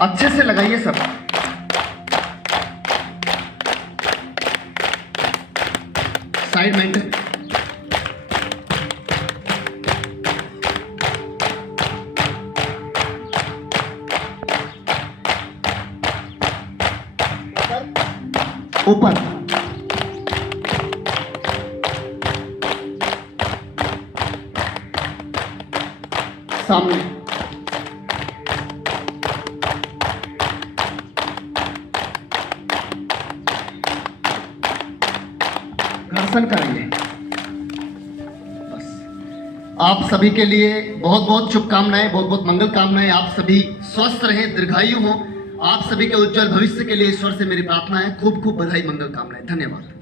अच्छे से लगाइए सब। Side maintain. ऊपर, सामने, घर्षण करेंगे। बस आप सभी के लिए बहुत बहुत शुभकामनाएं, बहुत बहुत मंगल कामनाएं। आप सभी स्वस्थ रहें, दीर्घायु हो। आप सभी के उज्जवल भविष्य के लिए ईश्वर से मेरी प्रार्थना है। खूब खूब बधाई, मंगल कामनाएं। धन्यवाद।